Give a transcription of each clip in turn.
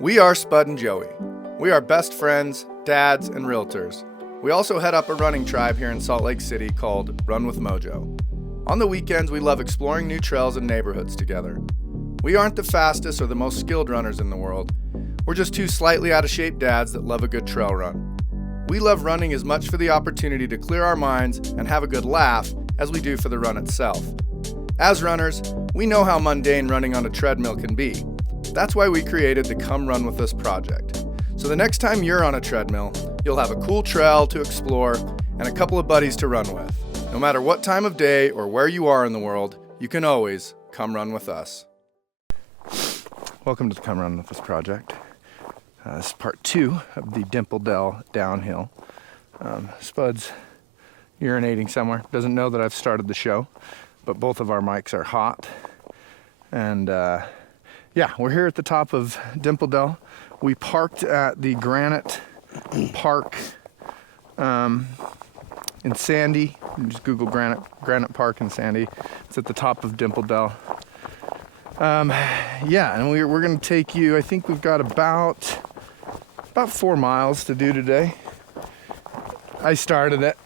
We are Spud and Joey. We are best friends, dads, and realtors. We also head up a running tribe here in Salt Lake City called Run with Mojo. On the weekends, we love exploring new trails and neighborhoods together. We aren't the fastest or the most skilled runners in the world. We're just two slightly out of shape dads that love a good trail run. We love running as much for the opportunity to clear our minds and have a good laugh as we do for the run itself. As runners, we know how mundane running on a treadmill can be. That's why we created the Come Run With Us project. So the next time you're on a treadmill, you'll have a cool trail to explore and a couple of buddies to run with. No matter what time of day or where you are in the world, you can always come run with us. Welcome to the Come Run With Us project. This is part 2 of the Dimple Dale downhill. Spud's urinating somewhere. Doesn't know that I've started the show, but both of our mics are hot. And yeah, we're here at the top of Dimple Dale. We parked at the Granite Park in Sandy. You just Google Granite Park in Sandy. It's at the top of Dimple Dale. Yeah, and we're going to take you, I think we've got about 4 miles to do today. I started it.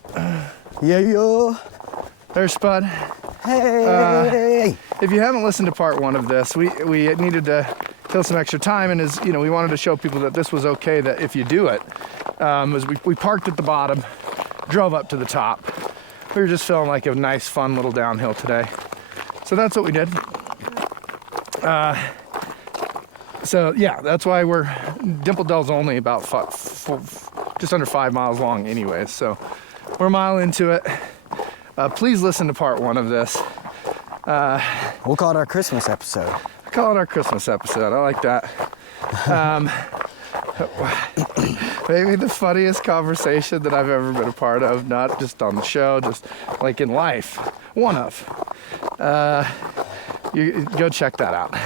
Yeah. There's Spud. Hey. If you haven't listened to part 1 of this, we needed to kill some extra time, and we wanted to show people that this was okay, that if you do it, we parked at the bottom, drove up to the top. We were just feeling like a nice, fun little downhill today. So that's what we did. So yeah, that's why Dimple Dale's only about just under 5 miles long anyways. So we're a mile into it. Please listen to part 1 of this. We'll call it our Christmas episode. Call it our Christmas episode. I like that. Maybe the funniest conversation that I've ever been a part of, not just on the show, just like in life. One of. You go check that out.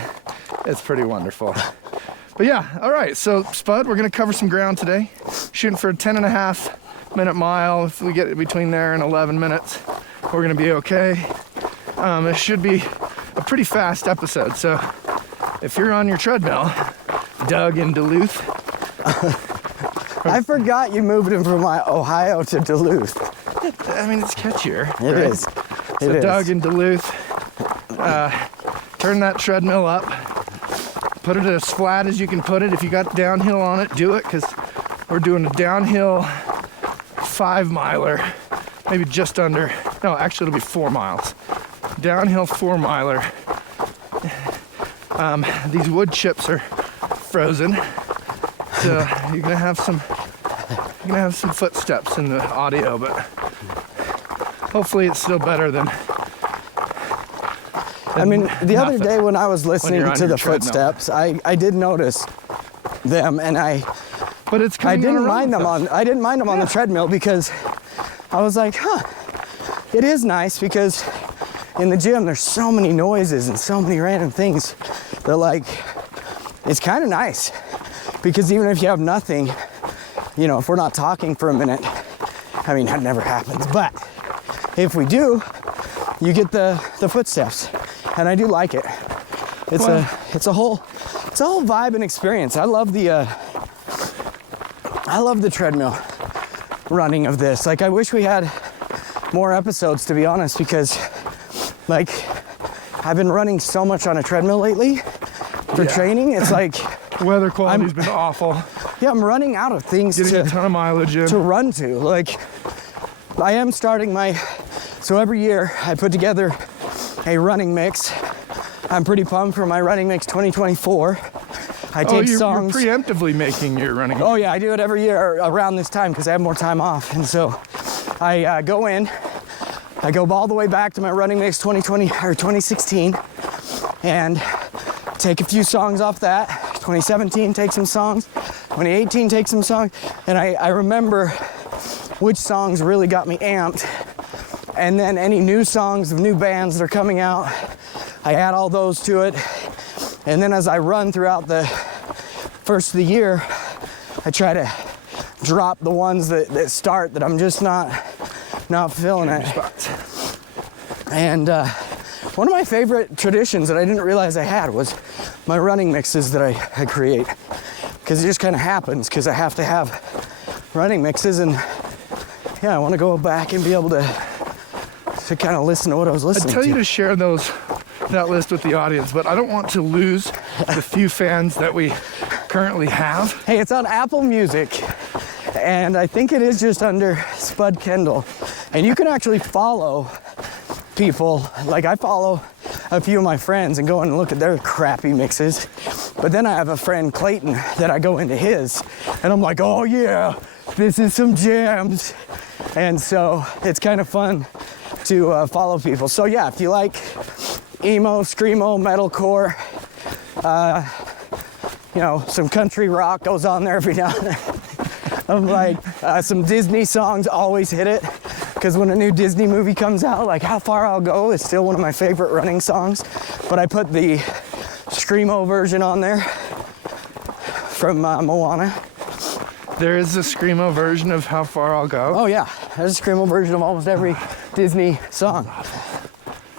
It's pretty wonderful. But yeah, all right. So Spud, we're gonna cover some ground today. Shooting for a 10.5-minute mile. If we get between there and 11 minutes, we're gonna be okay. It should be a pretty fast episode. So if you're on your treadmill, Doug in Duluth. I forgot you moved him from Ohio to Duluth. I mean, it's catchier. It right? is. So It Doug is. in Duluth, turn that treadmill up. Put it as flat as you can put it. If you got downhill on it, do it, because we're doing a downhill 5-miler, maybe just under. No, actually, it'll be 4 miles. Downhill 4-miler. These wood chips are frozen, so you're gonna have some footsteps in the audio, but hopefully it's still better than. I mean, the other day when I was listening to the treadmill. footsteps, I did notice them, and But it's I coming on a didn't run mind with them us. on the treadmill, because I was like, it is nice, because in the gym there's so many noises and so many random things that, like, it's kind of nice, because even if you have nothing, if we're not talking for a minute, I mean, that never happens, but if we do, you get the footsteps, and I do like it. It's a whole vibe and experience. I love the treadmill running of this. Like, I wish we had more episodes, to be honest, because, like, I've been running so much on a treadmill lately for training. It's like Weather quality's been awful. yeah, I'm running out of things Getting a ton of mileage in. to run to. Like, I am starting so every year I put together a running mix. I'm pretty pumped for my running mix 2024. I take songs. You're preemptively making your running. Oh yeah, I do it every year around this time because I have more time off. And so I go all the way back to my running mix 2020 or 2016 and take a few songs off that. 2017, take some songs. 2018, take some songs. And I remember which songs really got me amped. And then any new songs of new bands that are coming out, I add all those to it. And then as I run throughout the first of the year, I try to drop the ones that start that I'm just not feeling it. And One of my favorite traditions that I didn't realize I had was my running mixes that I create. Because it just kind of happens, because I have to have running mixes, and yeah, I want to go back and be able to kind of listen to what I was listening to. I'd tell you to share that list with the audience, but I don't want to lose the few fans that we currently have. Hey, it's on Apple Music, and I think it is just under Spud Kendall. And you can actually follow people. Like, I follow a few of my friends and go and look at their crappy mixes. But then I have a friend, Clayton, that I go into his, and I'm like, oh yeah, this is some jams. And so it's kind of fun to follow people. So yeah, if you like emo, screamo, metalcore, you know, some country rock goes on there every now and then. I'm like, some Disney songs always hit it, because when a new Disney movie comes out, like How Far I'll Go is still one of my favorite running songs, but I put the screamo version on there from Moana. There is a screamo version of How Far I'll Go. Oh yeah, there's a screamo version of almost every Disney song.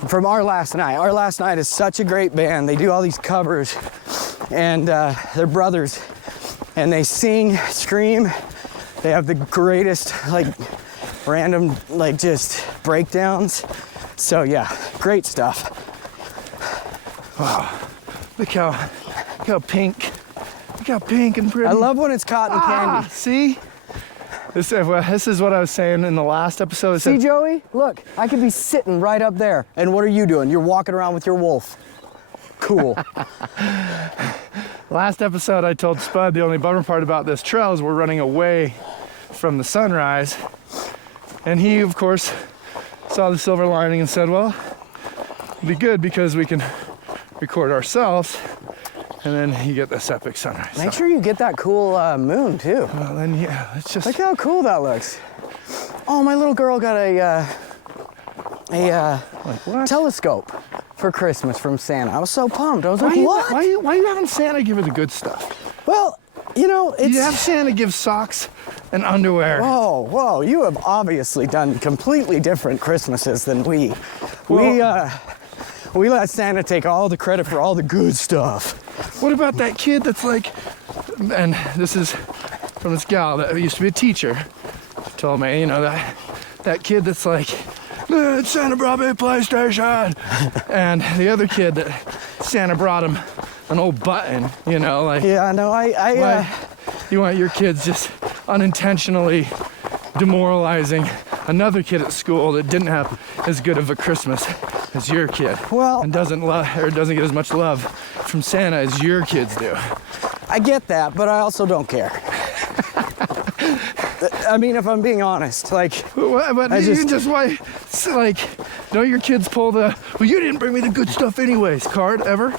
From Our Last Night. Our Last Night is such a great band. They do all these covers, and they're brothers, and they sing, scream. They have the greatest, like, random, like, just breakdowns. So yeah, great stuff. Wow, look how pink and pretty. I love when it's cotton candy. See? This is what I was saying in the last episode. See, Joey? Look, I could be sitting right up there. And what are you doing? You're walking around with your wolf. Cool. Last episode, I told Spud the only bummer part about this trail is we're running away from the sunrise. And he, of course, saw the silver lining and said, well, it'll be good because we can record ourselves, and then you get this epic sunrise. Make sure you get that cool moon, too. Well, then, yeah, it's just... Look how cool that looks. Oh, my little girl got a telescope for Christmas from Santa. I was so pumped. I was like, what? Why are you having Santa give her the good stuff? Well, you know, it's... You have Santa give socks and underwear. Whoa, you have obviously done completely different Christmases than we. We let Santa take all the credit for all the good stuff. What about that kid that's like, and this is from this gal that used to be a teacher, told me, you know, that kid that's like, Santa brought me a PlayStation. And the other kid that Santa brought him an old button, you know, like. Yeah, no, you want your kids just unintentionally demoralizing another kid at school that didn't have as good of a Christmas as your kid. Well, and doesn't get as much love from Santa as your kids do. I get that, but I also don't care. I mean, if I'm being honest, like. But don't your kids pull the, well, you didn't bring me the good stuff anyways card ever?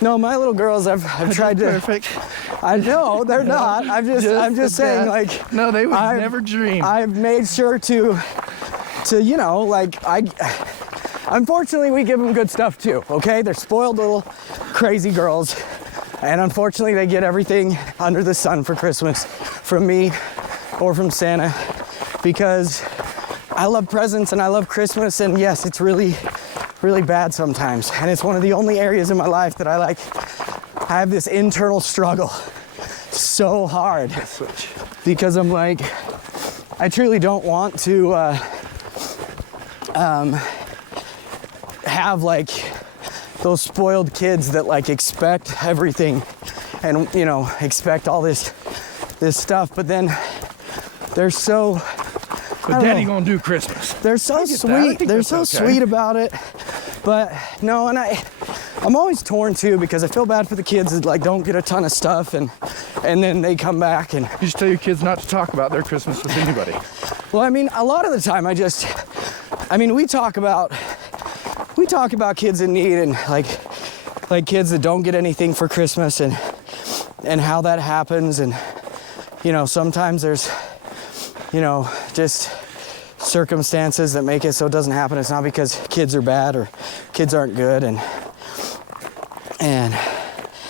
No, my little girls, I've tried to. Perfect. I know they're not. I'm just saying, like. No, they would never dream. I've made sure to, you know, like unfortunately, we give them good stuff too. Okay, they're spoiled little crazy girls, and unfortunately, they get everything under the sun for Christmas from me or from Santa, because I love presents and I love Christmas, and yes, it's really, really bad sometimes, and it's one of the only areas in my life that I have this internal struggle so hard, because I'm like, I truly don't want to have like those spoiled kids that like expect everything and, you know, expect all this stuff, but then they're so. But Daddy gonna do Christmas. They're so sweet. They're so sweet about it. But no, and I'm always torn too, because I feel bad for the kids that like don't get a ton of stuff, and then they come back and. You just tell your kids not to talk about their Christmas with anybody. Well, I mean, a lot of the time we talk about kids in need, and like kids that don't get anything for Christmas, and how that happens, and you know, sometimes there's, you know, just circumstances that make it so it doesn't happen. It's not because kids are bad or kids aren't good, and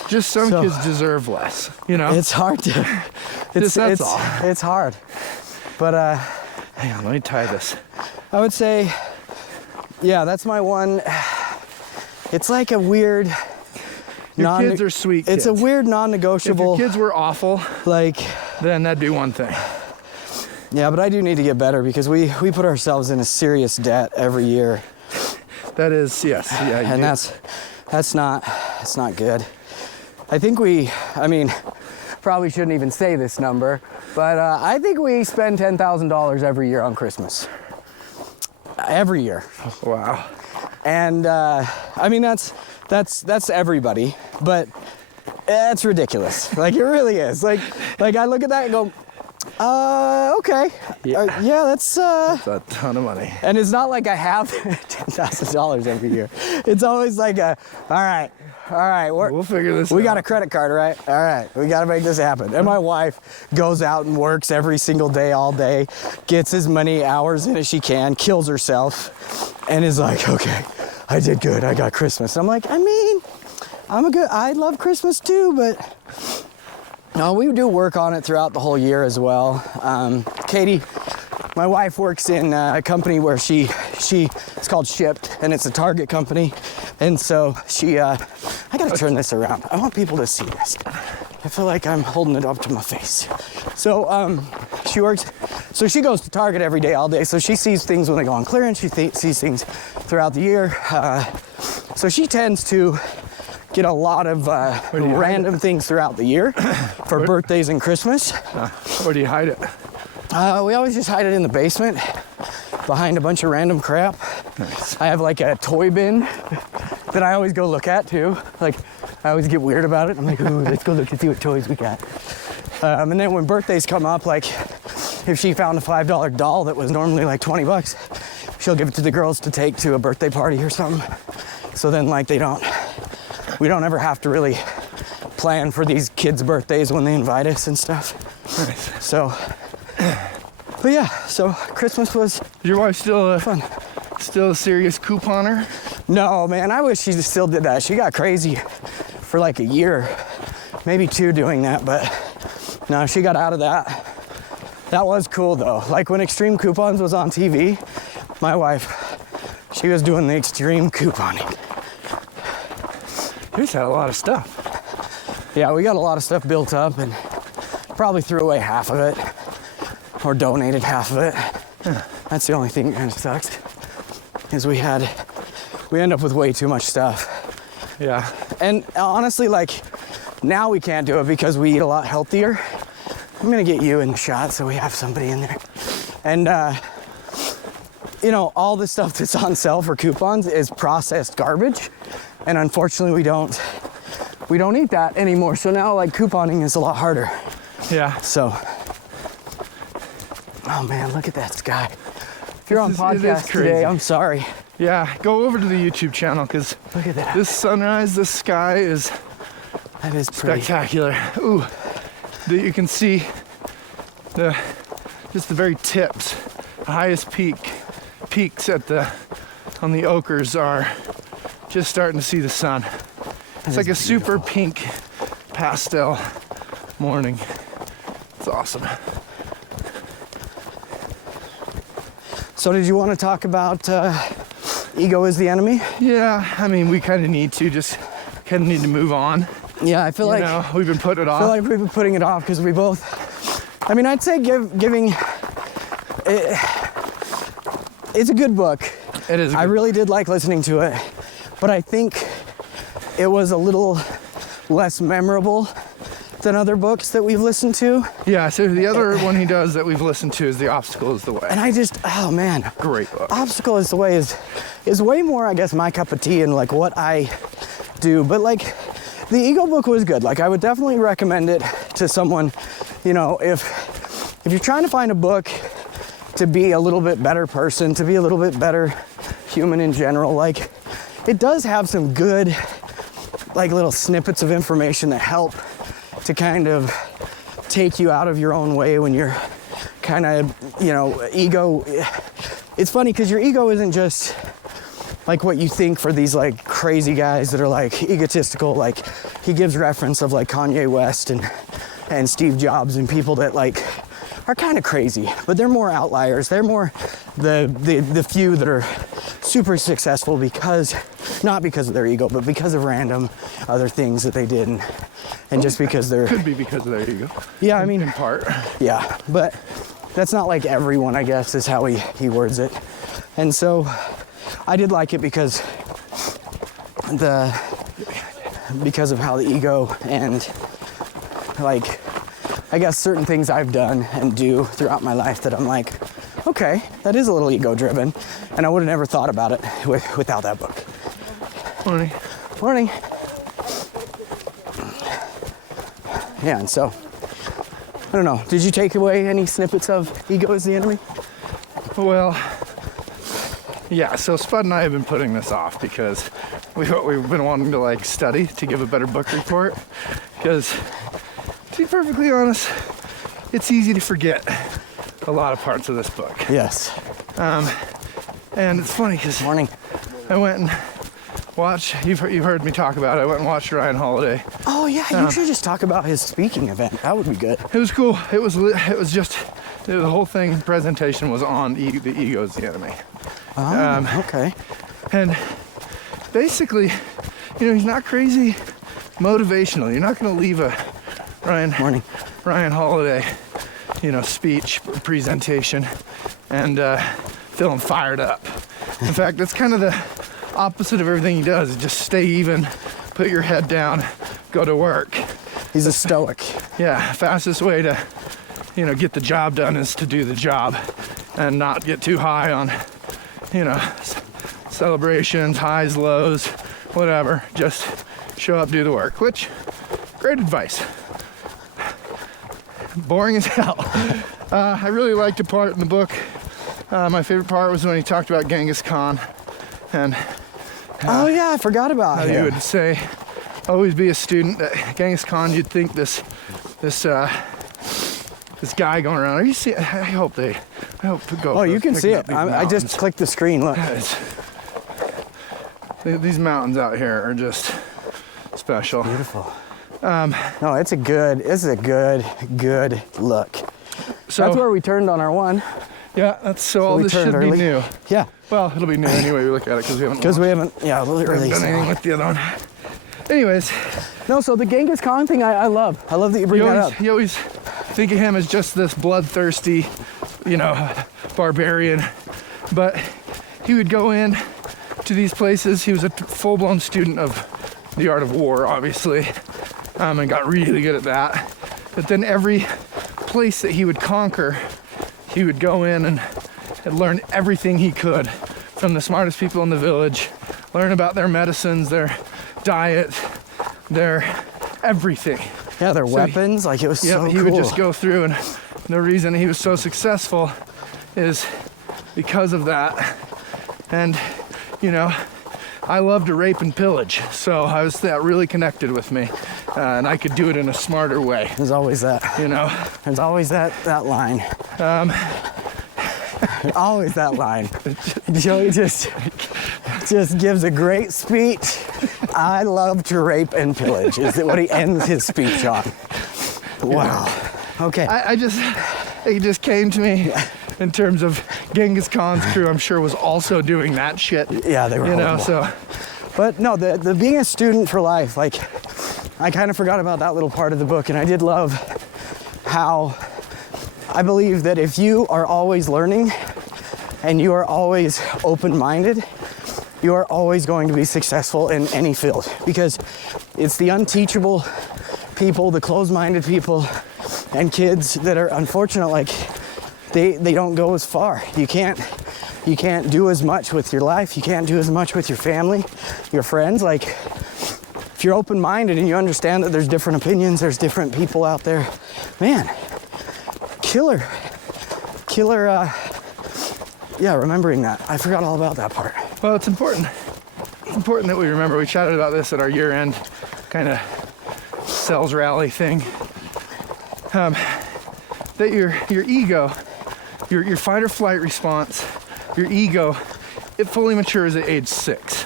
just some kids deserve less, you know. It's hard to. That's all. It's hard, but hang on, let me tie this. I would say Yeah, that's my one. It's like a weird. Your kids are sweet kids. It's a weird If non-negotiable. your kids were awful, Like, then that'd be one thing. yeah, but I do need to get better because we put ourselves in a serious debt every year, That is, yes. Yeah, you and do. that's not good. I think probably shouldn't even say this number, but I think we spend $10,000 every year on Christmas. Every year. Wow. And that's everybody, but it's ridiculous. Like, it really is. Like I look at that and go, okay. Yeah, that's a ton of money. and it's not like I have $10,000 every year. It's always like all right, We'll figure this out. we got a credit card, right? All right, we got to make this happen. And my wife goes out and works every single day, all day, gets as many hours in as she can, kills herself, and is like, okay, I did good. I got Christmas. I'm like, I love Christmas too, but no, we do work on it throughout the whole year as well. Katie, my wife, works in a company where it's called Shipped, and it's a Target company. And so I gotta turn this around. I want people to see this. I feel like I'm holding it up to my face. So she goes to Target every day, all day. So she sees things when they go on clearance. She sees things throughout the year. So she tends to get a lot of random things throughout the year for birthdays and Christmas. Where do you hide it? We always just hide it in the basement behind a bunch of random crap. Nice. I have like a toy bin that I always go look at too. Like, I always get weird about it. I'm like, ooh, let's go look and see what toys we got. And then when birthdays come up, like if she found a $5 doll that was normally like 20 bucks, she'll give it to the girls to take to a birthday party or something. So then like we don't ever have to really plan for these kids' birthdays when they invite us and stuff. Nice. So, but yeah, so Christmas was Your wife still fun. Still a serious couponer? No, man, I wish she still did that. She got crazy for like a year, maybe 2 doing that, but no, she got out of that. That was cool though. Like when Extreme Coupons was on TV, my wife, she was doing the extreme couponing. You just had a lot of stuff. Yeah, we got a lot of stuff built up and probably threw away half of it or donated half of it. That's the only thing that kind of sucks, is we end up with way too much stuff. Yeah. And honestly, like, now we can't do it because we eat a lot healthier. I'm gonna get you in the shot so we have somebody in there. And all the stuff that's on sale for coupons is processed garbage. And unfortunately we don't eat that anymore. So now like couponing is a lot harder. Yeah. So, oh man, look at that sky. If you're on podcast today, I'm sorry. Yeah, go over to the YouTube channel because Look at that. this sunrise, this sky is That is pretty. spectacular. Ooh, you can see just the very tips. The highest peaks on the Ochres are just starting to see the sun. It's like a super pink pastel morning. It's awesome. So did you want to talk about ego is the enemy? Yeah, I mean, we kind of need to move on. Yeah, I feel like We've been putting it I off. feel like we've been putting it off because we both. I mean, I'd say giving. It's a good book. It is. I really did like listening to it, but I think it was a little less memorable than other books that we've listened to. Yeah, so the other one he does that we've listened to is The Obstacle is the Way. And I just, oh man. Great book. Obstacle is the Way is way more, I guess, my cup of tea and like what I do. But like, the ego book was good. Like, I would definitely recommend it to someone, if you're trying to find a book to be a little bit better person, to be a little bit better human in general, like, it does have some good, like, little snippets of information that help to kind of take you out of your own way when you're kind of, ego. It's funny because your ego isn't just like what you think for these like crazy guys that are like egotistical. Like, he gives reference of like Kanye West and Steve Jobs and people that like are kind of crazy, but they're more outliers. They're more the few that are super successful because, not because of their ego, but because of random other things that they did, and just because they're... Could be because of their ego. Yeah, I mean... In part. Yeah, but that's not like everyone, I guess, is how he words it. And so I did like it because of how the ego and, like, I guess certain things I've done and do throughout my life that I'm like, okay, that is a little ego driven, and I would have never thought about it without that book. Morning. Morning. Yeah, and so, I don't know, did you take away any snippets of Ego is the Enemy? Well, yeah, so Spud and I have been putting this off because we've been wanting to like study to give a better book report, because to be perfectly honest, it's easy to forget a lot of parts of this book. Yes. And it's funny because Morning. I went and watched, you've heard me talk about it, I went and watched Ryan Holiday. Oh yeah, you should just talk about his speaking event. That would be good. It was cool. It was just, the whole thing, presentation was on the ego is the enemy. Oh, okay. And basically, he's not crazy motivational. You're not going to leave a Ryan Holiday, speech presentation and feeling fired up. In fact, that's kind of the opposite of everything he does. Just stay even, put your head down, go to work. He's a stoic. Yeah, fastest way to, get the job done is to do the job and not get too high on, celebrations, highs, lows, whatever. Just show up, do the work, which, great advice. Boring as hell. I really liked a part in the book. My favorite part was when he talked about Genghis Khan, and oh yeah, I forgot about him. He would say, always be a student. Genghis Khan, you'd think this guy going around. Are you see? I hope to go. Oh, you can see it. I just clicked the screen. Look. These mountains out here are just special. Beautiful. No, it's a good look. So that's where we turned on our one. Yeah, so all this should be new. Yeah. Well, it'll be new anyway. We look at it because we haven't. Yeah, we'll release done anything with the other one. Anyways. No, so the Genghis Khan thing, I love. I love that you bring that up. You always think of him as just this bloodthirsty, barbarian, but he would go in to these places. He was a full-blown student of the art of war, obviously, and got really good at that. But then every place that he would conquer, he would go in and learn everything he could from the smartest people in the village, learn about their medicines, their diet, their everything. Yeah, their weapons, like it was so cool. He would just go through, and the reason he was so successful is because of that. And, I love to rape and pillage, so that really connected with me, and I could do it in a smarter way. There's always that. There's always that line. Always that line. Joey just gives a great speech. I love to rape and pillage is what he ends his speech on. Wow. Okay. It just came to me in terms of Genghis Khan's crew, I'm sure was also doing that shit. Yeah, they were horrible. But no, the being a student for life, like, I kind of forgot about that little part of the book, and I did love how I believe that if you are always learning and you are always open-minded, you are always going to be successful in any field, because it's the unteachable people, the closed-minded people, and kids that are unfortunate, like, they don't go as far. You can't do as much with your life. You can't do as much with your family, your friends. Like, if you're open-minded and you understand that there's different opinions, there's different people out there, man, killer, remembering that. I forgot all about that part. Well, it's important. It's important that we remember. We chatted about this at our year-end kind of sales rally thing. That your ego, your fight or flight response, your ego, it fully matures at age 6.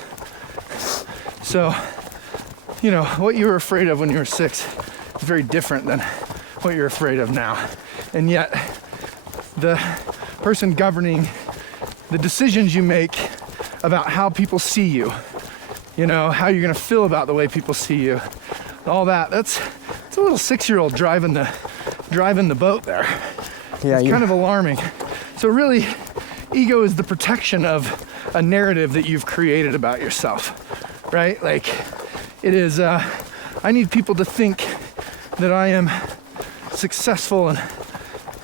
So, what you were afraid of when you were 6 is very different than what you're afraid of now. And yet, the person governing the decisions you make about how people see you, you know, how you're gonna feel about the way people see you, all that. It's a little 6-year-old driving the boat there. Yeah, it's kind of alarming. So really, ego is the protection of a narrative that you've created about yourself, right? Like, it is, I need people to think that I am successful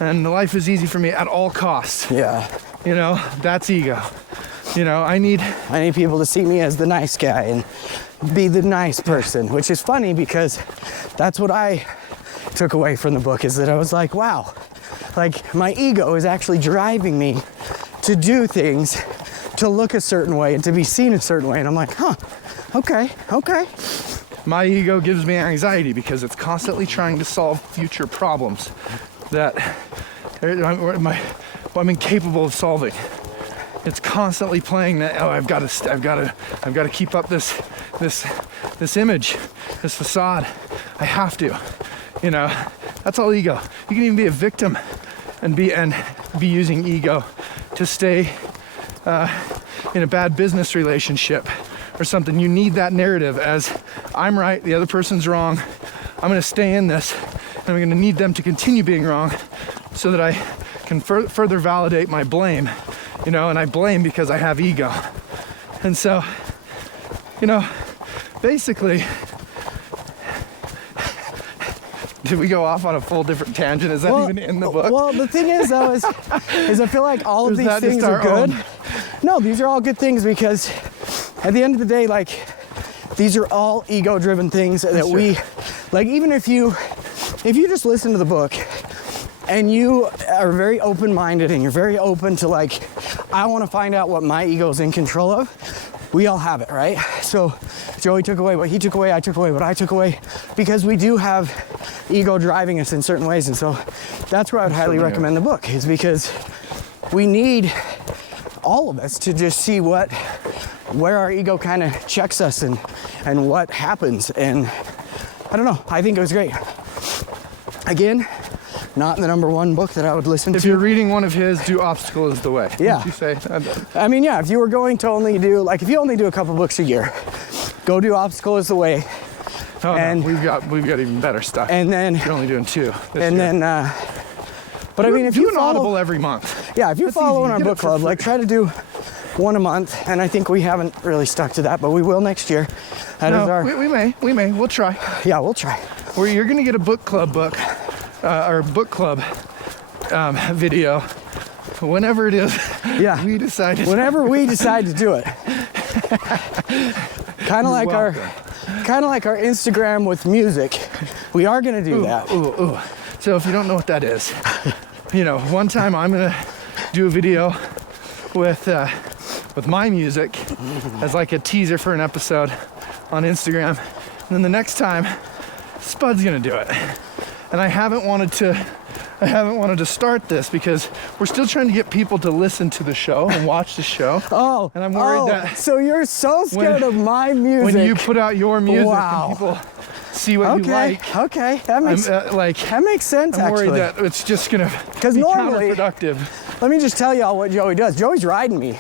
and life is easy for me at all costs. Yeah. You know, that's ego. You know, I need people to see me as the nice guy and be the nice person, which is funny because that's what I took away from the book, is that I was like, wow, like my ego is actually driving me to do things, to look a certain way and to be seen a certain way. And I'm like, huh, okay. My ego gives me anxiety because it's constantly trying to solve future problems that I'm incapable of solving. It's constantly playing that. Oh, I've got to keep up this image, this facade. I have to, you know. That's all ego. You can even be a victim and be using ego to stay in a bad business relationship or something. You need that narrative as I'm right, the other person's wrong. I'm going to stay in this, and I'm going to need them to continue being wrong so that I can further validate my blame, you know, and I blame because I have ego. And so, you know, basically, did we go off on a full different tangent? Is that even in the book? Well, the thing is, though, is I feel like all of these things are good. No, these are all good things because at the end of the day, like, these are all ego-driven things that we, like, even if you just listen to the book and you are very open-minded and you're very open to, like, I want to find out what my ego is in control of, we all have it, right? So Joey took away what he took away, I took away what I took away, because we do have ego driving us in certain ways. And so that's where I would highly recommend the book, is because we need all of us to just see where our ego kind of checks us and what happens. And I don't know, I think it was great. Again, not the #1 book that I would listen to. If you're reading one of his, do Obstacle is the Way. Yeah. Would you say? I mean, yeah, if you were going to only do, like, if you only do a couple books a year, go do Obstacle is the Way. Oh, and no, we've got even better stuff. And then you're only doing 2 this and year. Then but I mean, if do you an follow, Audible every month. Yeah, if you're following our book club, free. like, try to do 1 a month, and I think we haven't really stuck to that, but we will next year. That is our. We may. We'll try. Yeah, we'll try. Where you're gonna get a book club or book club video, whenever it is. Yeah. we decide. Whenever we decide to do it. Kind of like our Instagram with music. We are gonna do that. Ooh. So if you don't know what that is, you know, one time I'm gonna do a video with my music as like a teaser for an episode on Instagram, and then the next time Spud's gonna do it. And I haven't wanted to start this because we're still trying to get people to listen to the show and watch the show. Oh, and I'm worried that. So you're so scared of my music. When you put out your music, wow. and people see what you like. Okay, that makes sense. I'm worried actually. that it's just gonna be normally, counterproductive. Let me just tell y'all what Joey does. Joey's riding me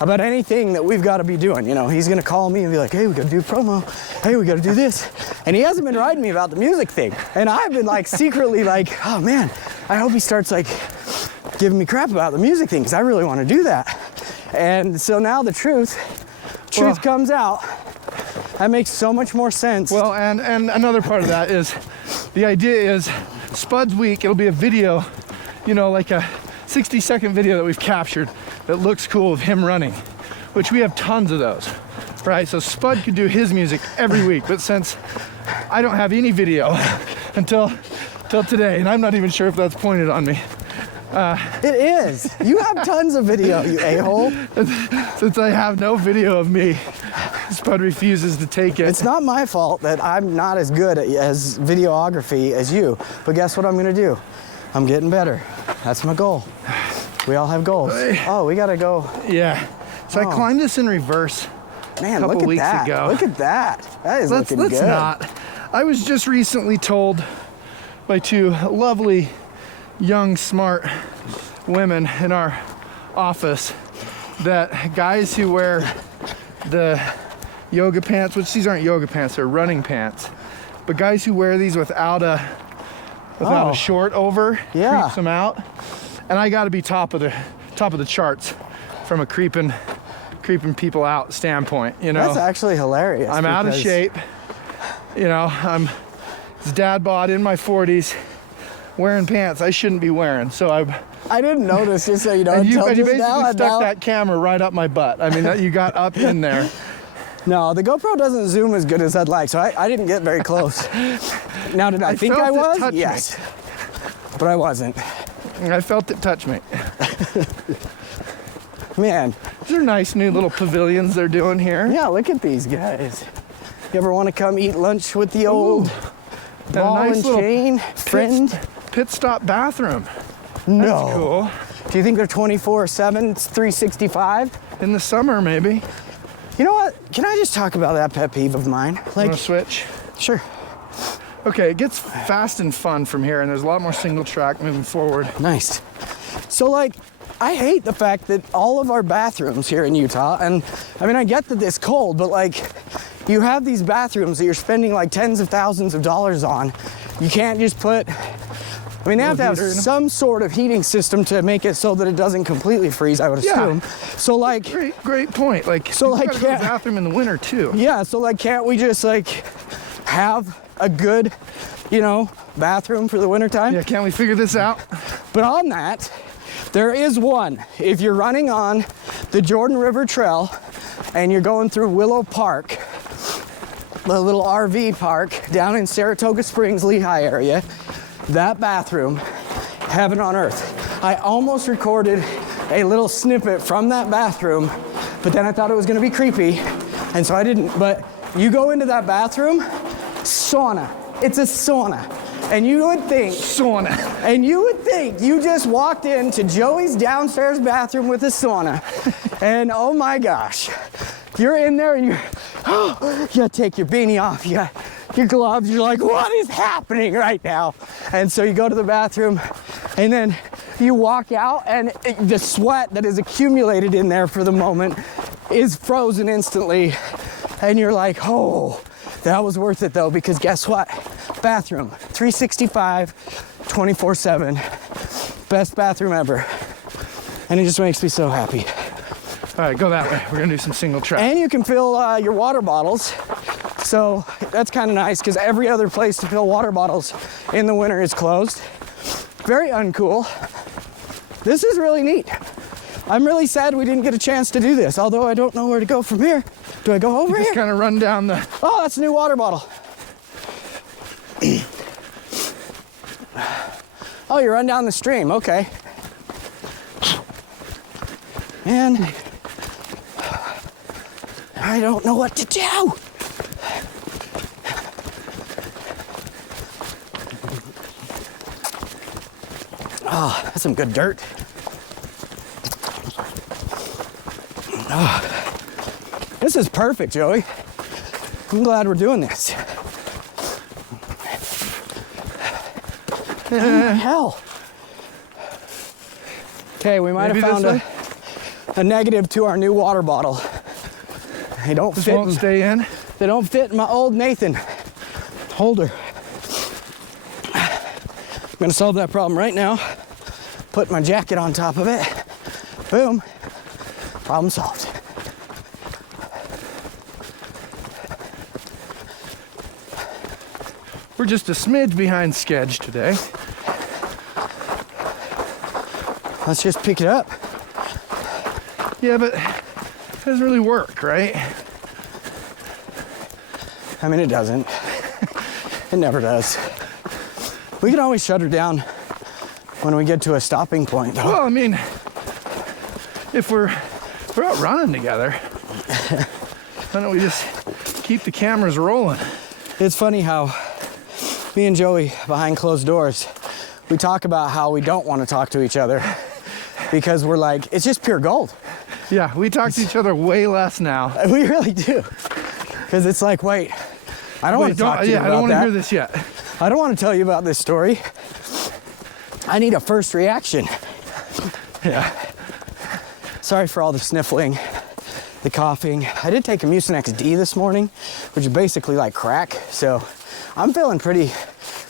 about anything that we've got to be doing. You know, he's gonna call me and be like, "Hey, we gotta do promo. Hey, we gotta do this." And he hasn't been riding me about the music thing. And I've been like secretly like, "Oh man, I hope he starts like giving me crap about the music thing because I really want to do that." And so now the truth comes out. That makes so much more sense. Well, and another part of that is the idea is Spud's Week. It'll be a video, you know, like a 60-second video that we've captured that looks cool of him running, which we have tons of those, right? So Spud could do his music every week, but since I don't have any video until today, and I'm not even sure if that's pointed on me. It is. You have tons of video, you a-hole. Since I have no video of me, Spud refuses to take it. It's not my fault that I'm not as good as videography as you, but guess what I'm gonna do? I'm getting better. That's my goal. We all have goals. Oh, we gotta go. Yeah. So I climbed this in reverse. Man, a couple weeks ago. Look at that. That is looking good. Let's not. I was just recently told by 2 lovely, young, smart women in our office that guys who wear the yoga pants, which these aren't yoga pants, they're running pants, but guys who wear these without a short over creeps them out. And I got to be top of the charts from a creeping people out standpoint, you know. That's actually hilarious. I'm out of shape, you know. I'm dad bod in my 40s wearing pants I shouldn't be wearing. So I didn't notice, just so you know. and you basically now, stuck that camera right up my butt. I mean, you got up in there. No, the GoPro doesn't zoom as good as I'd like, so I didn't get very close. Now, did I think I was? Yes. But I wasn't. I felt it touch me. Man. These are nice new little pavilions they're doing here. Yeah, look at these guys. You ever want to come eat lunch with the old ball and chain friend? Pit stop bathroom. No. That's cool. Do you think they're 24/7, 365? In the summer, maybe. You know what? Can I just talk about that pet peeve of mine? Like, wanna switch? Sure. Okay, it gets fast and fun from here, and there's a lot more single track moving forward. Nice. So, like, I hate the fact that all of our bathrooms here in Utah, and I mean, I get that it's cold, but like, you have these bathrooms that you're spending like tens of thousands of dollars on. You can't just put, I mean, they have to have some sort of heating system to make it so that it doesn't completely freeze, I would assume. So like, great point. Like, so like, go to the bathroom in the winter too. Yeah. So like, can't we just like have a good, you know, bathroom for the wintertime? Yeah. Can't we figure this out? But on that, there is one. If you're running on the Jordan River Trail and you're going through Willow Park, the little RV park down in Saratoga Springs, Lehigh area, that bathroom, heaven on earth. I almost recorded a little snippet from that bathroom, but then I thought it was gonna be creepy, and so I didn't. But you go into that bathroom, sauna. It's a sauna. And you would think, you just walked into Joey's downstairs bathroom with a sauna. And oh my gosh, you're in there and you take your beanie off, you got your gloves, you're like, what is happening right now? And so you go to the bathroom and then you walk out and the sweat that is accumulated in there for the moment is frozen instantly. And you're like, oh, that was worth it though, because guess what? Bathroom, 365, 24/7, best bathroom ever. And it just makes me so happy. All right, go that way. We're gonna do some single track. And you can fill your water bottles. So that's kind of nice because every other place to fill water bottles in the winter is closed. Very uncool. This is really neat. I'm really sad we didn't get a chance to do this, although I don't know where to go from here. Do I go over here? Just kind of run down the... Oh, that's a new water bottle. Oh, you run down the stream, okay. And I don't know what to do. Oh, that's some good dirt. Oh, this is perfect, Joey. I'm glad we're doing this. Oh, hell. Okay, we might have found a negative to our new water bottle. They don't fit. Won't stay in. They don't fit in my old Nathan holder. I'm gonna solve that problem right now. Put my jacket on top of it. Boom. Problem solved. We're just a smidge behind schedule today. Let's just pick it up. Yeah, but it doesn't really work, right? I mean, it doesn't. It never does. We can always shut her down when we get to a stopping point, though. Well, I mean, if we're out running together, why don't we just keep the cameras rolling? It's funny how me and Joey, behind closed doors, we talk about how we don't want to talk to each other because we're like, it's just pure gold. Yeah, we talk to each other way less now. We really do. Because it's like, wait, I don't want to talk to you about that. I don't want to hear this yet. I don't want to tell you about this story. I need a first reaction. Yeah. Sorry for all the sniffling, the coughing. I did take a Mucinex D this morning, which is basically like crack. So I'm feeling pretty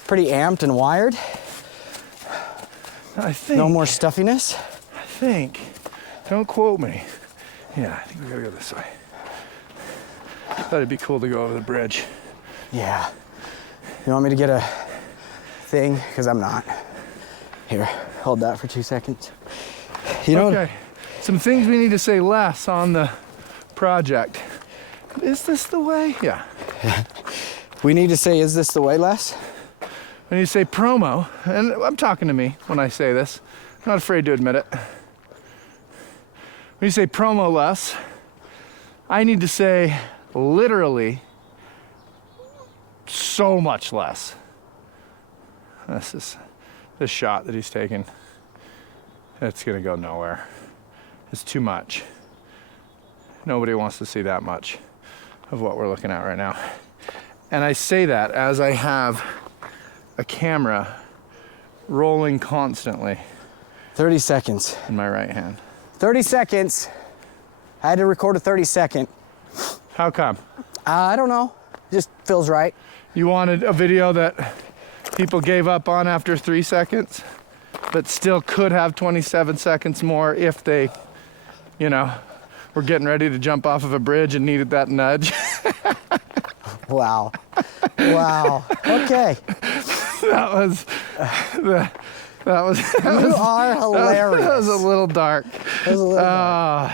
amped and wired. I think. No more stuffiness. I think. Don't quote me. Yeah, I think we gotta go this way. Thought it'd be cool to go over the bridge. Yeah. You want me to get a thing? Because I'm not. Here, hold that for 2 seconds. You know. Okay. Some things we need to say less on the project. Is this the way? Yeah. We need to say, is this the way, Les? When you say promo, and I'm talking to me when I say this, I'm not afraid to admit it. When you say promo less, I need to say literally so much less. This shot that he's taking, it's gonna go nowhere. It's too much. Nobody wants to see that much of what we're looking at right now. And I say that as I have a camera rolling constantly 30 seconds. in my right hand. 30 seconds. I had to record a 30-second. How come? I don't know. Just feels right. You wanted a video that people gave up on after 3 seconds, but still could have 27 seconds more if they, you know, were getting ready to jump off of a bridge and needed that nudge. Wow. Wow. Okay. That was You are hilarious. That was a little dark. That was a little dark.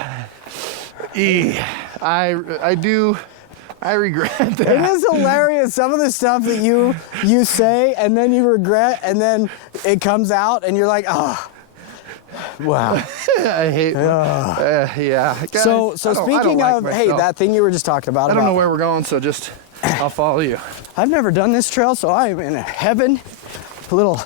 I regret that. It is hilarious, some of the stuff that you say and then you regret and then it comes out and you're like, oh, wow. I hate yeah. Guys, So I don't speaking like of, myself. hey, that thing you were just talking about. I don't know where we're going, so just, I'll follow you. I've never done this trail, so I'm in a heaven, a little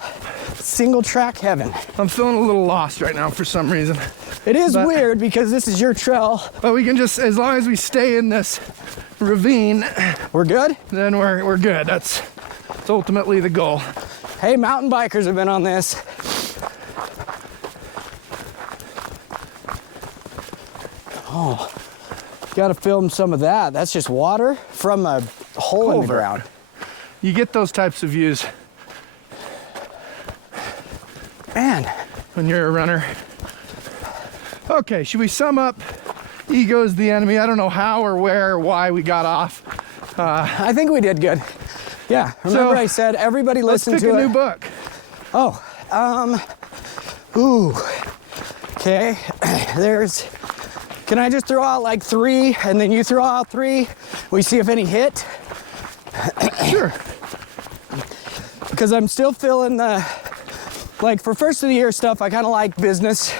single track heaven. I'm feeling a little lost right now for some reason. It is But- weird because this is your trail. But we can just, as long as we stay in this ravine, We're good? then we're good. That's ultimately the goal. Hey, mountain bikers have been on this. Oh, gotta film some of that. That's just water from a hole in the Culvert. ground. You get those types of views Man, when you're a runner. Okay, should we sum up? Ego's the enemy. I don't know how or where or why we got off. I think we did good. Yeah, remember So, I said everybody Let's listen pick to a it. new book. Oh, ooh, okay, can I just throw out like 3 and then you throw out 3? We see if any hit? Sure. Because I'm still feeling like for first of the year stuff, I kind of like business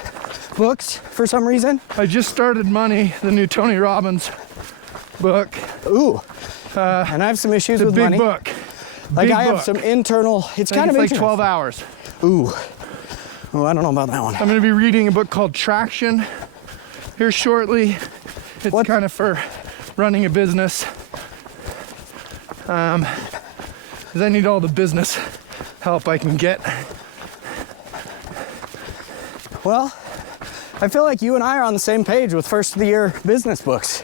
books for some reason. I just started Money, the new Tony Robbins book. Ooh, and I have some issues The with big money. book. Like Big I have book. some internal, it's I kind think of it's like interesting. 12 hours. Ooh, oh, I don't know about that one. I'm going to be reading a book called Traction here shortly. It's What? kind of for running a business. 'Cause I need all the business help I can get. Well, I feel like you and I are on the same page with first of the year business books.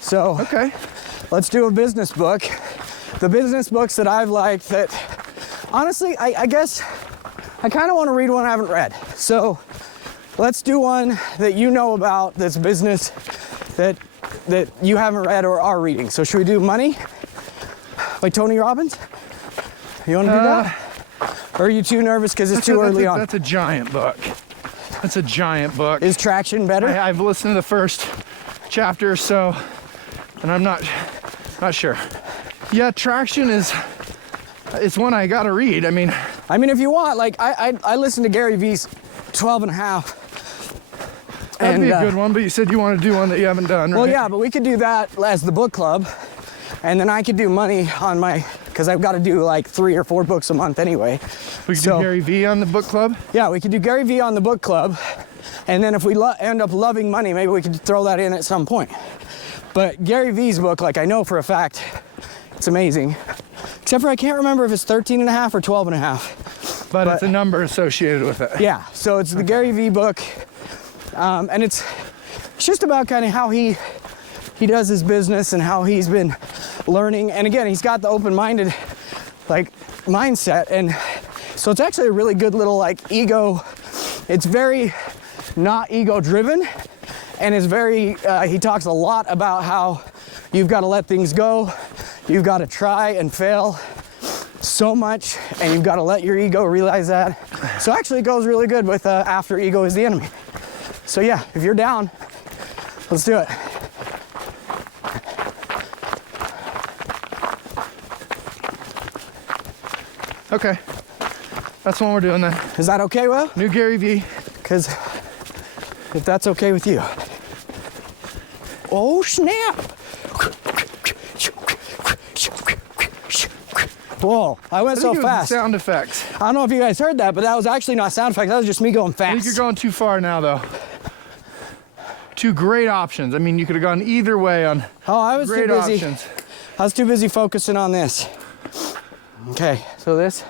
So Okay. let's do a business book. The business books that I've liked that, honestly, I guess I kind of want to read one I haven't read. So let's do one that you know about that's business that you haven't read or are reading. So should we do Money by Tony Robbins? You want to do that? Or are you too nervous because it's too early on? That's a giant book. That's a giant book. Is Traction better? I've listened to the first chapter or so, and I'm not sure. Yeah, Traction it's one I gotta read. I mean, if you want, like, I listened to Gary V's 12 and a half. that'd be a And, good one, but you said you want to do one that you haven't done, right? Well, yeah, but we could do that as the book club. And then I could do Money on my, because I've got to do like 3 or 4 books a month anyway. We could So- do Gary V on the book club. Yeah, we could do Gary V on the book club. And then if we end up loving money, maybe we could throw that in at some point. But Gary V's book, like I know for a fact, it's amazing. Except for I can't remember if it's 13 and a half or 12 and a half. But it's a number associated with it. Yeah, so it's the Gary V book. And it's just about kind of how he does his business and how he's been learning. And again, he's got the open-minded like mindset, and so it's actually a really good little like ego. It's very not ego driven, and is very he talks a lot about how you've got to let things go, you've got to try and fail so much, and you've got to let your ego realize that. So actually it goes really good with after ego is the enemy. So yeah, if you're down, let's do it. Okay, that's when we're doing then. Is that okay, Will? New Gary V. Because if that's okay with you. Oh, snap. Whoa, I went so fast. Sound effects. I don't know if you guys heard that, but that was actually not sound effects. That was just me going fast. I think you're going too far now, though. Two great options. I mean, you could have gone either way on I was great too busy. options. I was too busy focusing on this. Okay, so this.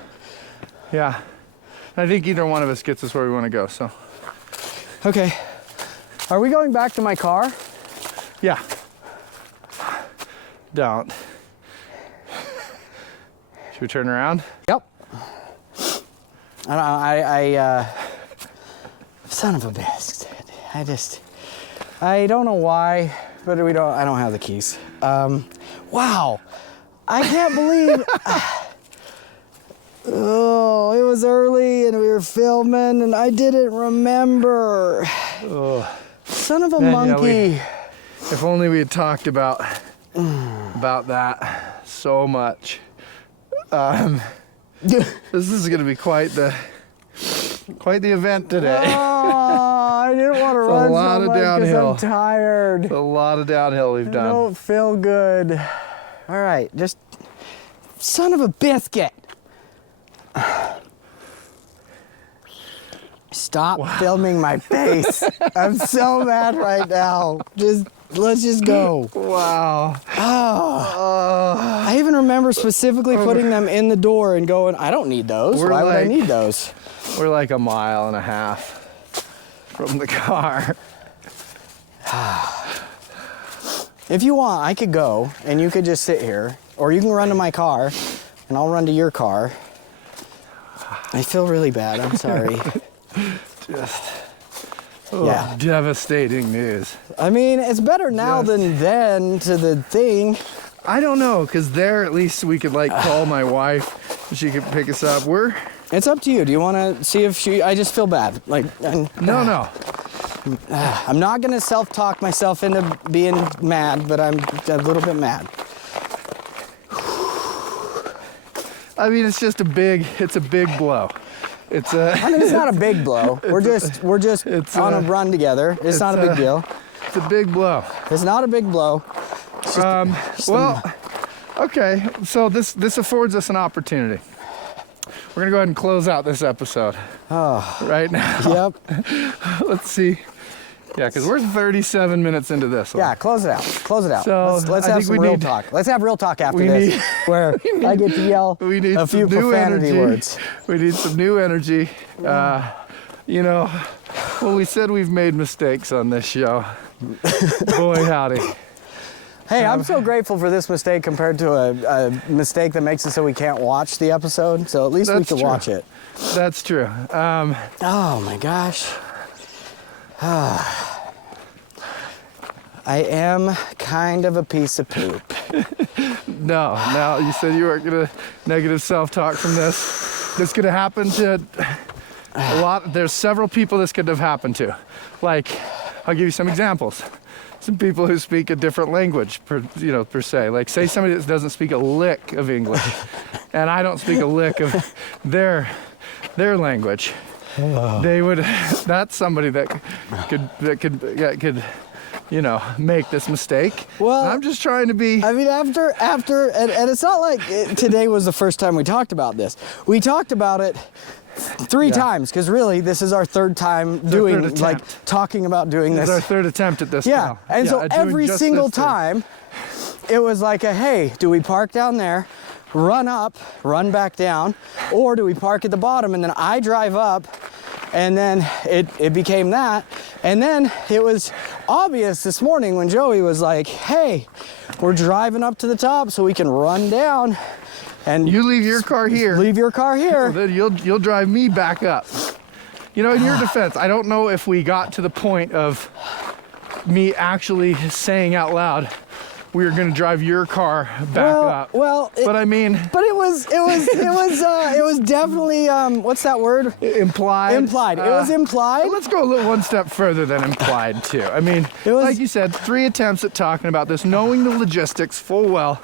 Yeah. I think either one of us gets us where we want to go, so. Okay. Are we going back to my car? Yeah. Don't. Should we turn around? Yep. Son of a biscuit. I don't know why, but I don't have the keys. Wow. I can't believe, oh, it was early and we were filming and I didn't remember. Oh. Son of a monkey. If only we had talked about that so much. This is going to be quite the event today. Oh, I didn't want to run so much because I'm tired. It's a lot of downhill we've done. I don't feel good. All right, just son of a biscuit. Stop filming my face. I'm so mad right now. Let's just go. Wow. I even remember specifically putting them in the door and going, I don't need those. Why would I need those? We're like a mile and a half from the car. If you want, I could go and you could just sit here, or you can run to my car and I'll run to your car. I feel really bad. I'm sorry. Devastating news. I mean, it's better now than then to the thing. I don't know, because there at least we could like call my wife and she could pick us up. It's up to you. Do you want to see if I just feel bad. No. I'm not going to self-talk myself into being mad, but I'm a little bit mad. I mean, it's a big blow. I mean, it's not a big blow. We're just on a run together. It's not a big deal. It's a big blow. It's not a big blow. Okay. So this affords us an opportunity. We're gonna go ahead and close out this episode. Right now. Yep. Let's see. Yeah, because we're 37 minutes into this one. Yeah, close it out. Close it out. So let's have some real talk. Let's have real talk after this, where I get to yell a few profanity words. We need some new energy. Well, we said we've made mistakes on this show. Boy, howdy. Hey, I'm so grateful for this mistake compared to a mistake that makes it so we can't watch the episode. So at least we can watch it. That's true. Oh my gosh. I am kind of a piece of poop. No, you said you weren't gonna negative self-talk from this. This could have happened to a lot. There's several people this could have happened to. Like, I'll give you some examples. Some people who speak a different language, per se. Like, say somebody that doesn't speak a lick of English, and I don't speak a lick of their language. They would. That's somebody that could make this mistake. Well, I'm just trying to be. I mean, after, and it's not like today was the first time we talked about this. We talked about it 3 times, because really this is our third time talking about doing this. It's our third attempt at this. Yeah, and so every single time, it was like hey, do we park down there, run up, run back down, or do we park at the bottom and then I drive up And then it became that. And then it was obvious this morning when Joey was like, hey, we're driving up to the top so we can run down. And you leave your car here. Leave your car here. Then you'll drive me back up. You know, in your defense, I don't know if we got to the point of me actually saying out loud, we were going to drive your car back up. But I mean, but it was definitely what's that word? Implied. Implied. It was implied. Let's go a little one step further than implied too. I mean, it was, like you said, 3 attempts at talking about this, knowing the logistics full well.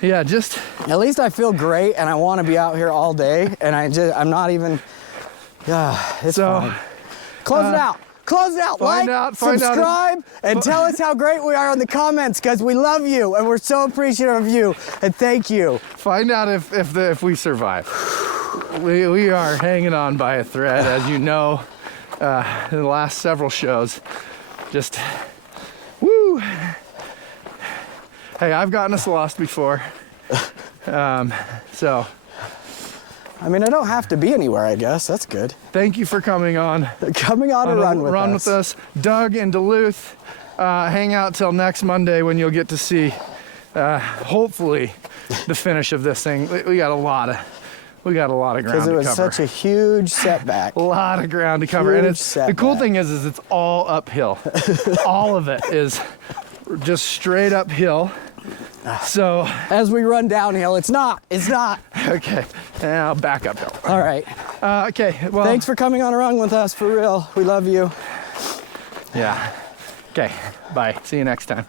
Yeah, just. At least I feel great, and I want to be out here all day, and I'm not even. Yeah, it's fine. Close it out. Close it out. Like, subscribe, and tell us how great we are in the comments, because we love you and we're so appreciative of you. And thank you. Find out if we survive. We are hanging on by a thread, as you know, in the last several shows. Just woo. Hey, I've gotten us lost before. So. I mean, I don't have to be anywhere, I guess. That's good. Thank you for coming on. Coming on a run with us. Doug in Duluth. Hang out till next Monday when you'll get to see, hopefully, the finish of this thing. We got a lot of ground to cover. Because it was such a huge setback. A lot of ground to cover. And the cool thing is it's all uphill. All of it is just straight uphill. So as we run downhill, it's not. Okay, and I'll back uphill. All right. Okay, well. Thanks for coming on a run with us, for real. We love you. Yeah. Okay, bye. See you next time.